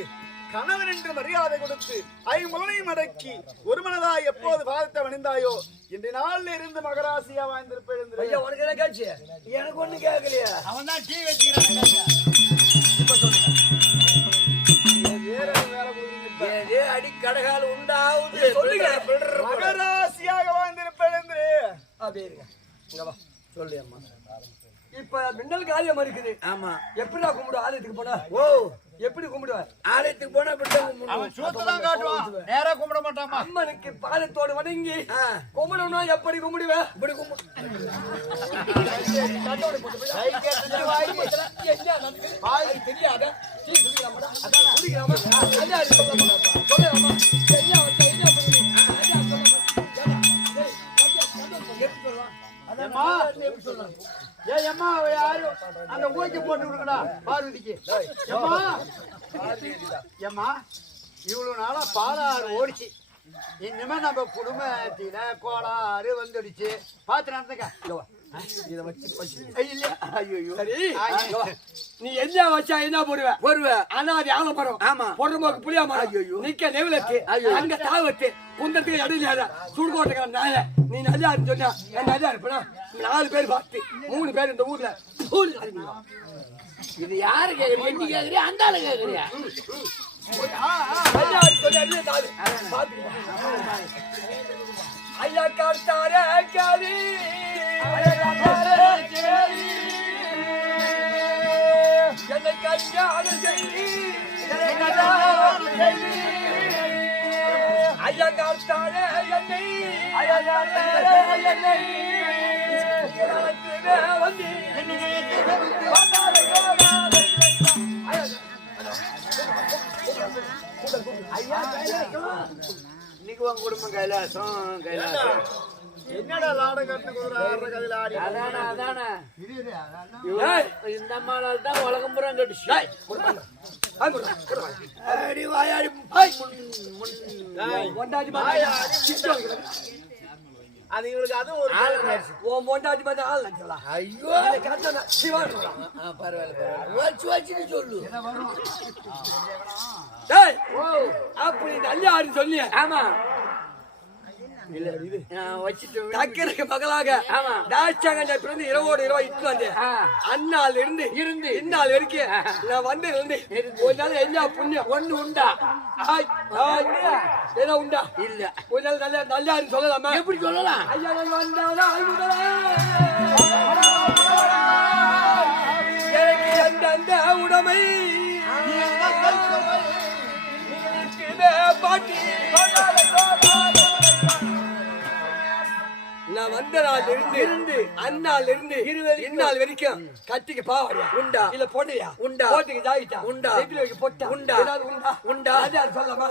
கணவன் என்று மரியாதை கொடுத்து ஐம்பொருளையும் அடக்கி ஒரு மனதாய் எப்போது பாதத்தை வணிந்தாயோ இன்றைய நாள்ல இருந்து மகராசியா வாழ்ந்திருப்பேன். உனக்கு என்ன கேட்சி? எனக்கு ஒண்ணு கேட்கலையா? அவன் தான் டீ வச்சுக்கிறான். அடி கடகால் உண்டாவது சொல்லுங்க. மகராசியாக வாழ்ந்திருப்பேன் என்று இங்க வா. சொல்லு அம்மா. இப்ப மின்னல் காரியம் இருக்குது. ஆமா. எப்படிடா கும்பிடுவ ஆலயத்துக்கு போனா? ஓ, எப்படி கும்பிடுவேன்? ஆலயத்துக்கு போனா அப்படிதான் அவன் சூத்ததான் காட்டுவான், நேரா கும்பிட மாட்டாமா. அம்மனுக்கு பாதத்தோடு வணங்கி கும்பிடணும்னா எப்படி கும்பிடுவேன்? இப்படி கும்பிடு. வாய் தெரியாத சீ குடிக்கலாமா? அதான் குடிக்கலாமா? அதான் சொல்லலாமா? சொல்லலாமா? சரியா வந்து சரியா சொல்லு. ஏம்மா, ஏய் அம்மா, யாரு அந்த ஊக்கி போட்டு விடுங்கடா பார்வதிக்கு. ஏம்மா, ஏம்மா, இவ்வளவு நாளா பாலாறு ஓடிச்சு. இனிமே நம்ம குடும்பத்தில கோளாறு வந்துடுச்சு. பார்த்து நடந்துக்க. இதை வச்சு சரி, நீ என்ன வச்சா என்ன போடுவ? வருவேன். ஆனா அது ஆள மரம். ஆமா. பொடும்போக்கு புளியா மரம். நிக்க நெவிலத்து. அங்க தாவத்து. குந்தத்துக்கு இடையில சுடுகோட்டைக்கான நாய. நீ நல்லா இருந்து சொன்னா நான் நல்லா இருப்பேனா? 4 பேர் பார்த்து 3 பேர் இந்த ஊர்ல இது யாரு கேக்குறீங்க? நீ கேக்குறியா அந்த ஆளு கேக்குறியா? ஐயா காத்தாரே காரி என்னை கல்யாணம் செய்தி ஐயா காத்தாரே என்னை வந்து இன்னைக்கு உங்க குடும்பம் கைலாசம் கைலாசம். என்னடா லாடம் கட்டுக்கு ஒரு ஆடுற கதையில ஆடி. அதானே அதானே. ஏய், இந்த அம்மாளால் தான் உலகம் புறம் கட்டுச்சு. டேய், கொடுப்பாங்க. அடி வாயாடி பொண்டாட்டி மாதிரி அது இவளுக்கு அது ஒரு உன் பொண்டாட்டி மாதிரி ஆள் நினைச்சா? ஐயோ சிவன் பரவாயில்ல பரவாயில்ல. வச்சு வச்சுன்னு சொல்லு. டேய், அப்படி நல்ல சொன்னிய. ஆமா வச்சுட்டு டக்கருக்கு மகளாக ஆமா. டாச்சாங்க பிறந்து 20 இட்டு வந்தேன். அந்நாள் இருந்து இந்நாள் வரைக்கும் நான் வந்து இருந்து ஒரு நாள் என்ன புண்ணியம் ஒண்ணு உண்டா? ஏதோ உண்டா? இல்ல. ஒரு நாள் நல்லா நல்லா சொல்லலாமா? எப்படி சொல்லலாம்? ஐயா நான் வந்தாலும் எனக்கு அந்த உடமை பாட்டி நான் வந்த நாள் இருந்து அந்நாள் இருந்து இந்நாள் வரைக்கும் கட்டிக்கு பாவாடியா உண்டா? இல்ல பொண்ணையா உண்டா? போட்டுக்கு ஜாயிட்டா உண்டா? நெத்தில வைக்க பொட்டா உண்டா? ஏதாவது உண்டா? உண்டா? அது சொல்லலாமா?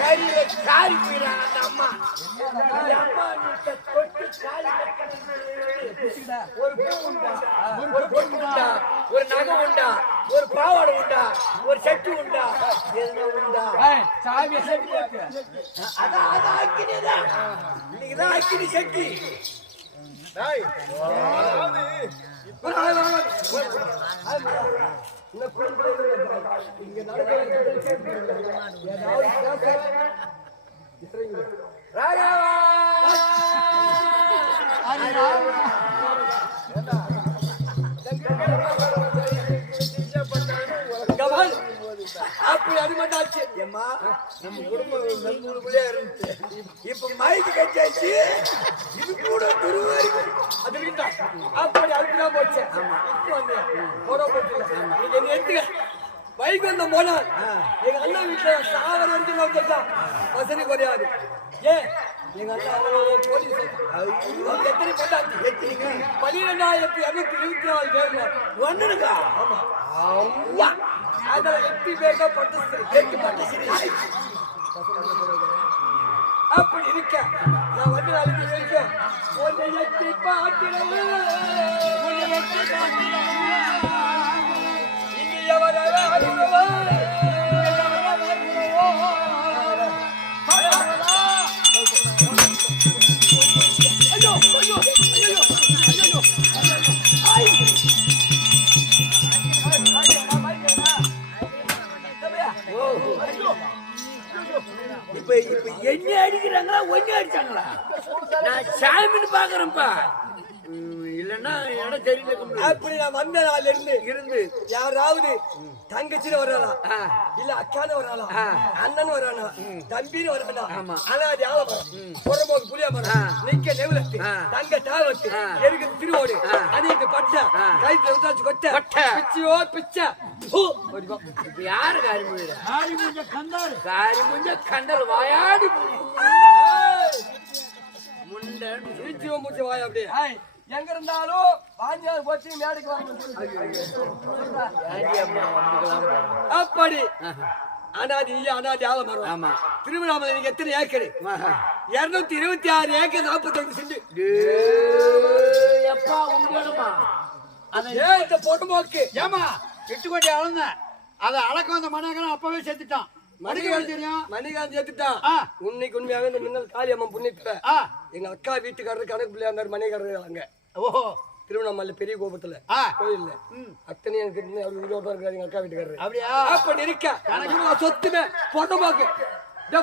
கையில காரி போயிடான் அந்த அம்மா. இந்த அம்மா நீ தொட்டு காரி ஒரு பூ உண்டா? ஒரு பொண்ணு உண்டா? ஒரு நகை உண்டா? ஒரு பாவாடை உண்டா? ஒரு செட்டு உண்டா? எதுனா உண்டா? சாமி செட்டி போட்டு அதான் அதான் அக்கினிதான். இன்னைக்குதான் அக்கினி செட்டி. இங்க நடக்க அப்படி அது மட்டும் ஆச்சு. ஏம்மா, நம்ம குடும்பம் நம்மளுக்குள்ளே இருந்துச்சு. இப்ப மைக்கு கட்சாச்சு. இது கூட துருவாரி. அது வீட்டா அப்படி அதுக்குதான் போச்சு. இப்போ வந்து போட போச்சு. நீங்க என்ன எடுத்துக்க பைக் வந்த போனால் எங்க அண்ணா வீட்டுல சாவர வரைக்கும் நான் கேட்டான். வசதி குறையாது. ஏன் எங்க அண்ணா போலீஸ் எத்தனை போட்டாச்சு? 12,224 பேர் ஒண்ணுக்கா? ஆமா. அதுல 8 பேர் தான் பட்டு அப்படி இருக்க நான் வந்து நாளைக்கு வரைக்கும் ஒன்றை எட்டி பார்க்கிறேன். இங்கே வர இப்ப என்ன அடிக்கிறாங்களா ஒன்னு அடிச்சாங்களா? நான் சாமின்னு பாக்குறேன்ப்பா. இல்லன்னா இடம் தெரியல. அப்படி நான் வந்த நாள்ல இருந்து யாராவது தங்கச்சின்னு வராளா இல்ல அக்கான்னு வராளா அண்ணன் வரானா தம்பின்னு வரானா ஆனா அது ஆலமரம் புறம்போக்கு புளியா மரம் நிக்க நெவுலத்து தங்க தாவத்து எருக்கு திருவோடு அணிக்கு பட்டை கைத்துல உத்தாச்சு கொட்டை பிச்சையோ பிச்சை யாரு காரி முடியல காரி முஞ்ச கந்தாரு காரி முஞ்ச கண்டல் வாயாடி முண்டை பிச்சையோ முச்ச வாய் அப்படியே எங்க இருந்தாலும் வாஞ்சியாவது போச்சு மேடைக்கு அப்படி அனாதி அனாதி ஆலமரம். ஆமா திருவண்ணாமலை நீங்க எத்தனை ஏக்கர்? 226 acre 42 send. எப்பா உங்களமா இந்த பொடுமோக்கு ஏமா 8 கோடி அளந்த அதை அளக்க வந்த மணிகாரன் அப்பவே செத்துட்டான். மணிகாரன் தெரியும் மணிகாந்த் ஏத்துட்டான். உன்னைக்கு உண்மையாவே இந்த மின்னல் காளியம்மன் புண்ணியத்துல எங்க அக்கா வீட்டுக்காரரு கணக்கு பிள்ளையா இருந்தாரு மணிகாரர் அங்க. ஓஹோ திருவண்ணாமலை பெரிய கோபத்துல கோயில்ல அத்தனை எனக்கு தெரிஞ்சு அவர் உயிரோட இருக்காரு எங்க அக்கா வீட்டுக்காரரு. அப்படியா? அப்படி இருக்க எனக்கு சொத்துமே பொடுமோக்கு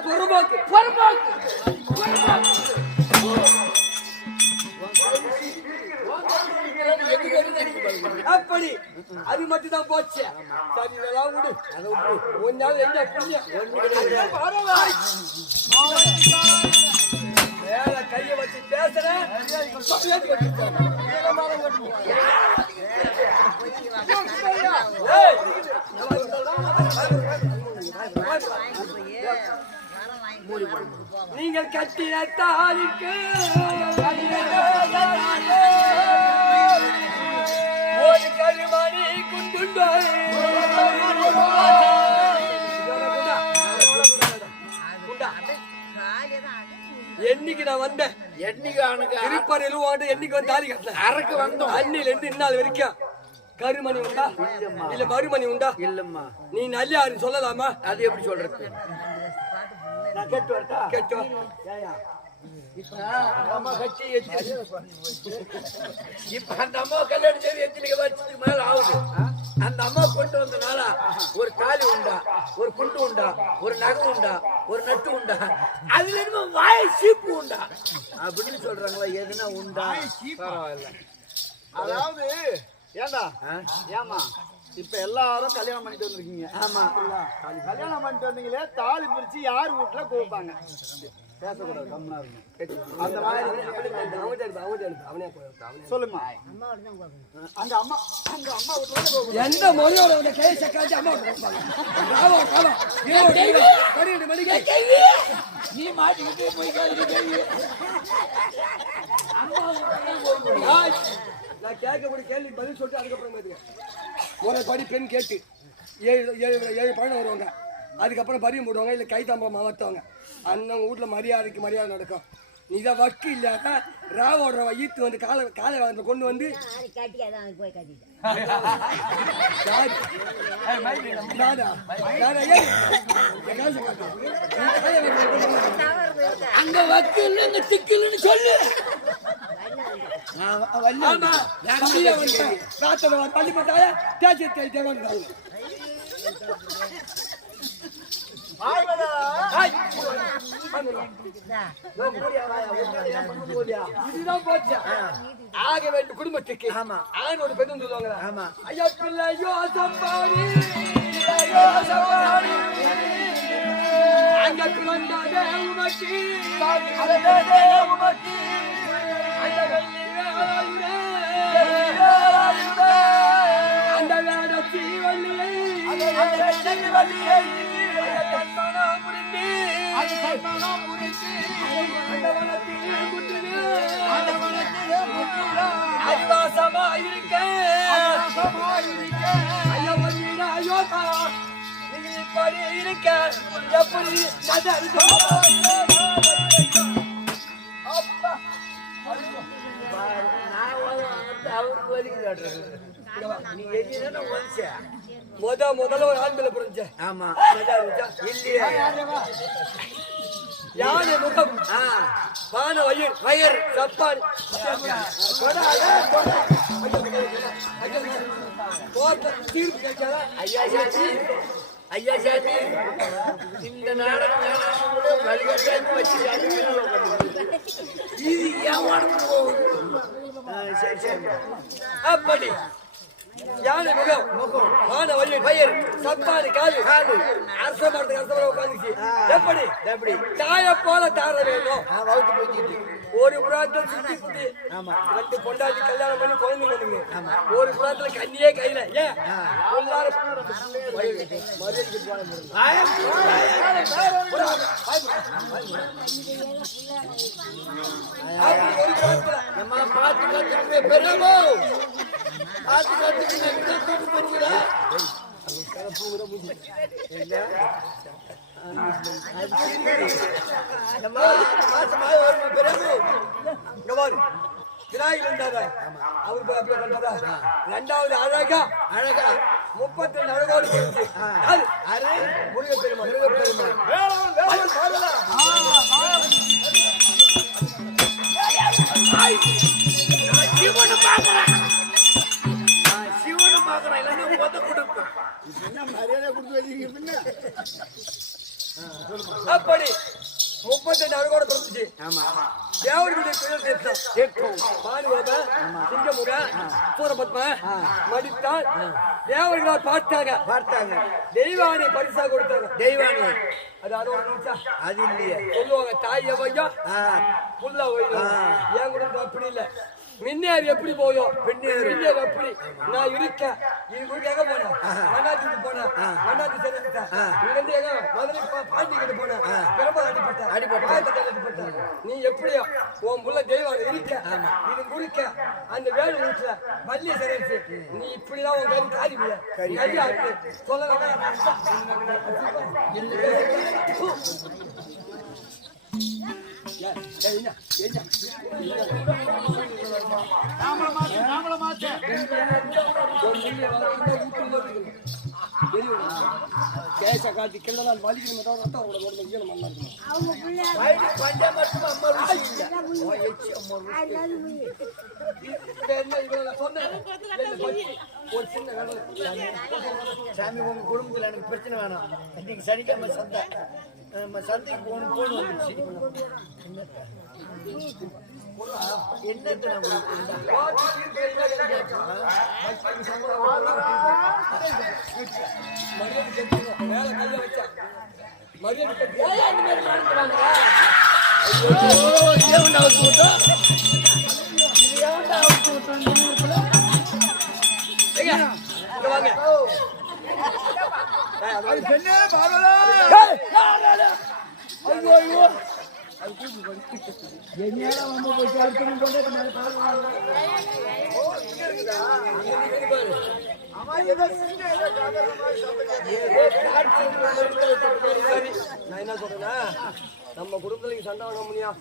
பொறுமோக்கு அப்படி அது மட்டும் தான் போச்சு. சரி இதெல்லாம் விடு ஒரு நாள் எங்க புண்ணியம் மேல கைய வச்சு பேசுறேன். நீங்கள் கட்டின தாலிக்கு ஒரு கருமணி குண்டுண்டோ என்னைக்கு நான் வந்தேன் என்னைக்கு திருப்பறையில் என்னைக்கு வந்து தாலி கட்டல அரக்கு வந்தோம் அன்னில இருந்து இந்நாள் வரைக்கும் கருமணி உண்டா இல்ல மறுமணி உண்டா? இல்லம்மா. நீ நல்ல சொல்லலாமா? அது எப்படி சொல்றது? நான் கேட்டு வரட்டா? கேட்டு இப்ப அம்மா கட்சி இப்ப அந்த அம்மா கல்யாணம் செய்து எத்தனை வருஷத்துக்கு மேல ஆகுது. அந்த அம்மா கொண்டு வந்தனால ஒரு தாலி உண்டா, ஒரு குண்டு உண்டா, ஒரு நகை உண்டா, ஒரு நட்டு உண்டா, அதுல இருந்து வாய் சீப்பு உண்டா அப்படின்னு சொல்றாங்களா? எதுனா உண்டா? பரவாயில்ல. அதாவது ஏண்டா ஏமா இப்ப எல்லாரும் கல்யாணம் பண்ணிட்டு வந்திருக்கீங்க. ஆமா கல்யாணம் பண்ணிட்டு வந்தீங்களே தாலி பிரிச்சு யார் வீட்டுல கோப்பாங்க? பேசக்கூடாது கம்னா இருக்கும். அந்த மாதிரி சொல்லுமா அங்க அம்மா வீட்டுல எந்த மொழியோட கையை சக்காச்சு அம்மா நீ மாட்டிக்கிட்டு போய் நான் கேட்கக்கூடிய கேள்வி பதில் சொல்லிட்டு அதுக்கப்புறம் முறைப்படி பெண் கேட்டு 7 பழம் வருவாங்க. அதுக்கப்புறம் பரியம் போடுவாங்க, இல்லை கைத்தாம்பரம் அமர்த்துவாங்க. அண்ணன் வீட்டுல மரியாதை நடக்கும். நீதான் வக்கு இல்லாத ராவோட ஈத்து வந்து காலை கொண்டு வந்து அங்க வக்கு இல்ல சிக்கல்னு சொல்லு. பள்ளி போட்டாய தேய்ச்சி இதுதான் போச்சு. ஆக வேண்டும் குடும்பத்துக்கு. ஆமா ஆணோட பெண்ணும் சொல்லுவாங்க. ஆமா ஐயோ பிள்ளையோ சம்பாடி அங்க பிறந்தாதே உமக்கு அந்த வேட சீவல்லியை அதிவாசமா இருக்க ஐயோதா நீங்க இப்படி இருக்க எப்படி அவருக்கு வலிக்குது. நீ எதுனா முதல்ல ஒரு ஆண் பிள்ளை புரிஞ்ச. ஆமா இல்லையா யானை முகம் பான வயிறு சப்பான் தீர்ப்பு கேட்காத. ஐயா சாமி இந்த நாடகம் வழிகாட்டு வச்சு இது ஏன் போகுது? சரி சரி. அப்படி யானை முகம் மான வயிறு சப்பானி காலு அரச மரத்துக்கு உட்காந்துச்சு. எப்படி எப்படி தாய போல தார வேணும். வகுத்து போய்க்கிட்டு. ஒரு புறாத்துல சுத்தி புத்தி ஆமா. 2 பொண்டாட்டி கல்யாணம் பண்ணி குழந்தைங்க வந்துங்க. ஒரு புறாத்துல கண்ணியே கையில ஏன் எல்லாரும் மரியாதைக்கு போன ஒரு புறத்துல நம்ம பார்த்து பார்த்து பெருமோ பார்த்து பார்த்து போச்சுடா. நம்ம மாசமாக வருமா பெருமோ. இங்க பாரு விநாயகர் இருந்தாங்க. அவர் போய் அப்படியே பண்றதா. 2வது அழகா 32 அழகோடு போயிடுச்சு. யாரு? முருகப்பெருமான். சிவனு பாக்குறேன் இல்லைன்னா உத கொடுப்பேன். என்ன மரியாதை கொடுத்து வச்சிருக்கீங்க பின்ன? அப்படி 32 அழகோடு பிறந்துச்சு. ஆமா. தேவர்களுடைய பெயர் தீர்த்தம் பானுவேத சிங்கமுக சூரபத்ம மடித்தால் தேவர்களால் பார்த்தாங்க. தெய்வானை பரிசா கொடுத்தாங்க. தெய்வானி அது அதோட நினைச்சா அது இல்லையே சொல்லுவாங்க தாய் வையம் புள்ள வையம். என் கூட அப்படி இல்ல. மின்னேறு எப்படி போயும் பின்னேறு எப்படி நான் இருக்க இது கூட எங்க போனேன் மண்ணாத்துக்கு போனேன் மண்ணாத்து சென்னை இங்க இருந்து எங்க மதுரை பாண்டி கிட்ட போனேன் பெரும்பாலும் அடிப்பட்டேன். நீ எப்படியோ உன் புள்ள தெய்வம் இருக்க இது குடிக்க அந்த வேலை வீட்டுல பள்ளிய சரிச்சு நீ இப்படிதான் உன் கறி காரிவிய கையா சொல்லலாம். கேச காட்டி கிள்ளலாம் வலிக்கணும் சாமி உங்க குடும்பத்துல எனக்கு பிரச்சனை வேணாம். இன்னைக்கு சனிக்கிழமை சந்தை நம்ம சந்தைக்கு போன் வந்துச்சு. என்னத்தை நான் நான் என்ன சொல்றேன்னா நம்ம குடும்பத்துல சண்டை வாங்க முடியும்.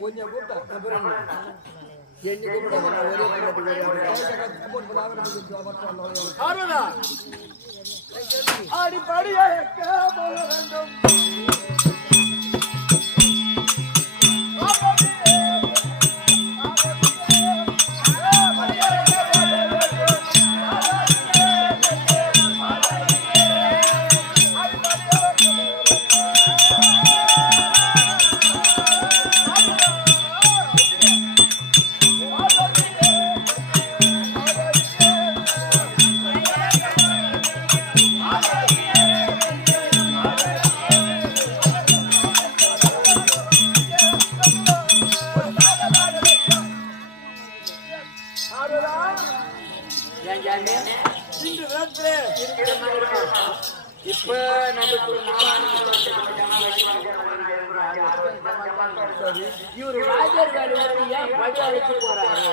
கொஞ்சம் கூப்பிட்டா எண்ணி அடிப்படியா இப்ப நமக்கு இவரு ராஜர் வேலை ஏன் வடியா வச்சு போறாரு.